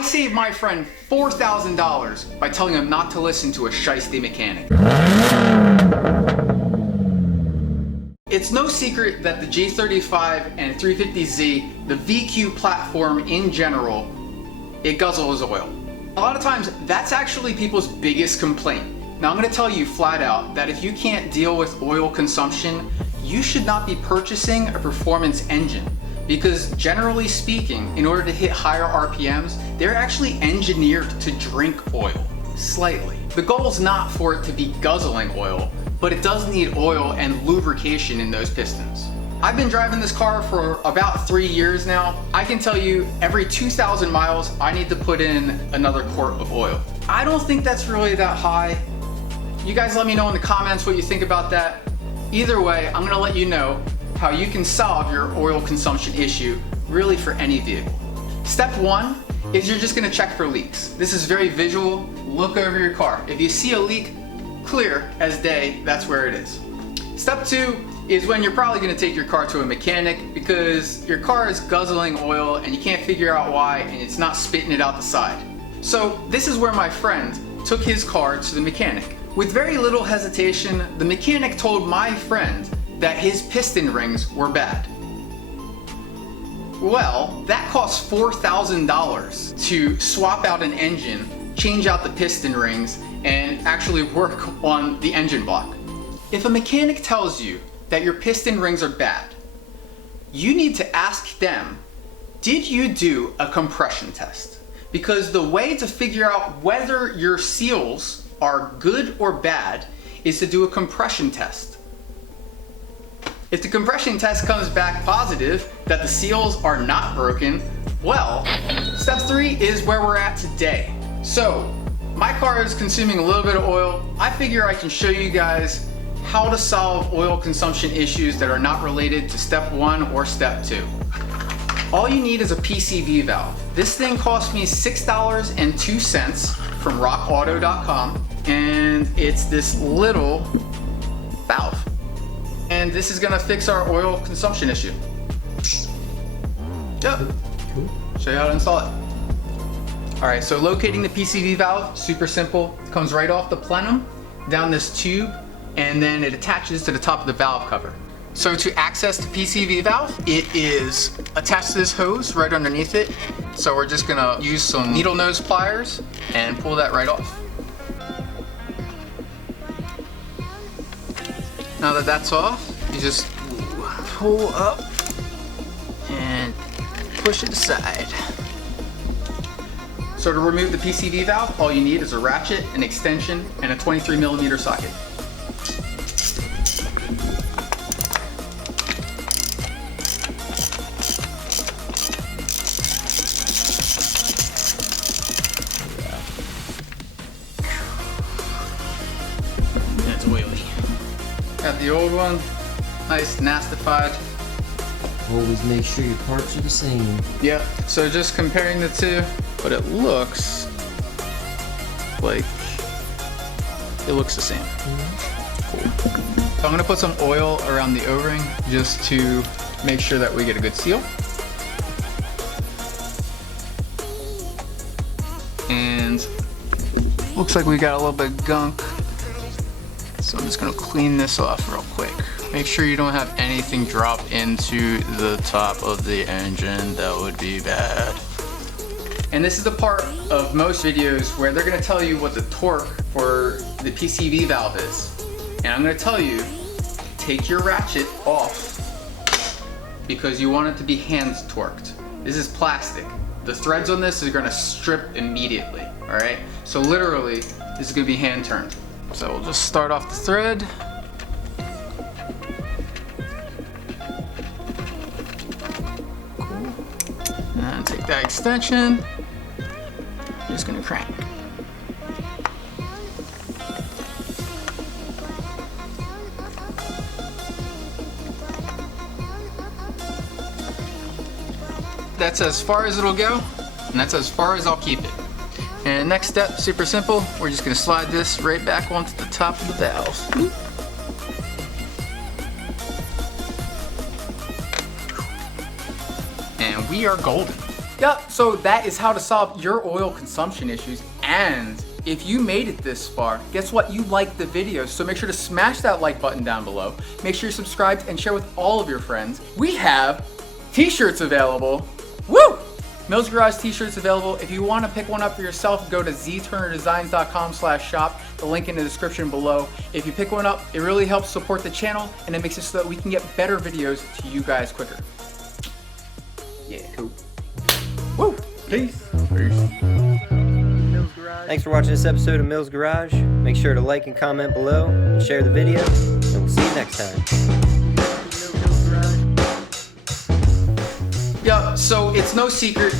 I saved my friend $4,000 by telling him not to listen to a shiesty mechanic. It's no secret that the G35 and 350Z, the VQ platform in general, it guzzles oil. A lot of times, that's actually people's biggest complaint. Now I'm going to tell you flat out that if you can't deal with oil consumption, you should not be purchasing a performance engine. Because generally speaking, in order to hit higher RPMs, they're actually engineered to drink oil, slightly. The goal is not for it to be guzzling oil, but it does need oil and lubrication in those pistons. I've been driving this car for about 3 years now. I can tell you every 2,000 miles, I need to put in another quart of oil. I don't think that's really that high. You guys let me know in the comments what you think about that. Either way, I'm gonna let you know how you can solve your oil consumption issue really for any vehicle. Step 1 is you're just gonna check for leaks. This is very visual. Look over your car. If you see a leak, clear as day, that's where it is. Step 2 is when you're probably gonna take your car to a mechanic because your car is guzzling oil and you can't figure out why and it's not spitting it out the side. So this is where my friend took his car to the mechanic. With very little hesitation, the mechanic told my friend that his piston rings were bad. Well, that cost $4,000 to swap out an engine, change out the piston rings, and actually work on the engine block. If a mechanic tells you that your piston rings are bad, you need to ask them, did you do a compression test? Because the way to figure out whether your seals are good or bad is to do a compression test. If the compression test comes back positive, that the seals are not broken, well, step 3 is where we're at today. So, my car is consuming a little bit of oil. I figure I can show you guys how to solve oil consumption issues that are not related to step 1 or step 2. All you need is a PCV valve. This thing cost me $6.02 from rockauto.com, and it's this little valve. And this is gonna fix our oil consumption issue. Yep. Show you how to install it. All right, so locating the PCV valve, super simple. It comes right off the plenum, down this tube, and then it attaches to the top of the valve cover. So to access the PCV valve, it is attached to this hose right underneath it. So we're just gonna use some needle nose pliers and pull that right off. Now that that's off, you just pull up and push it aside. So to remove the PCV valve, all you need is a ratchet, an extension, and a 23mm socket. That's oily. Got the old one, nice nastified. Always make sure your parts are the same. Yep, so just comparing the two, but it looks like it looks the same. Cool. So I'm gonna put some oil around the O-ring just to make sure that we get a good seal. And looks like we got a little bit of gunk. So I'm just gonna clean this off real quick. Make sure you don't have anything drop into the top of the engine. That would be bad. And this is the part of most videos where they're gonna tell you what the torque for the PCV valve is. And I'm gonna tell you, take your ratchet off because you want it to be hand torqued. This is plastic. The threads on this are gonna strip immediately, all right? So literally, this is gonna be hand turned. So we'll just start off the thread. Cool. And take that extension. Just gonna crank. That's as far as it'll go, and that's as far as I'll keep it. And next step, super simple. We're just gonna slide this right back onto the top of the valve. And we are golden. Yeah, so that is how to solve your oil consumption issues. And if you made it this far, guess what? You liked the video, so make sure to smash that like button down below. Make sure you're subscribed and share with all of your friends. We have t-shirts available. Woo! Mills Garage t-shirts available. If you want to pick one up for yourself, go to zturnerdesigns.com/shop. The link in the description below. If you pick one up, it really helps support the channel and it makes it so that we can get better videos to you guys quicker. Yeah. Cool. Woo! Peace. Thanks for watching this episode of Mills Garage. Make sure to like and comment below and share the video, and we'll see you next time. Yeah, so it's no secret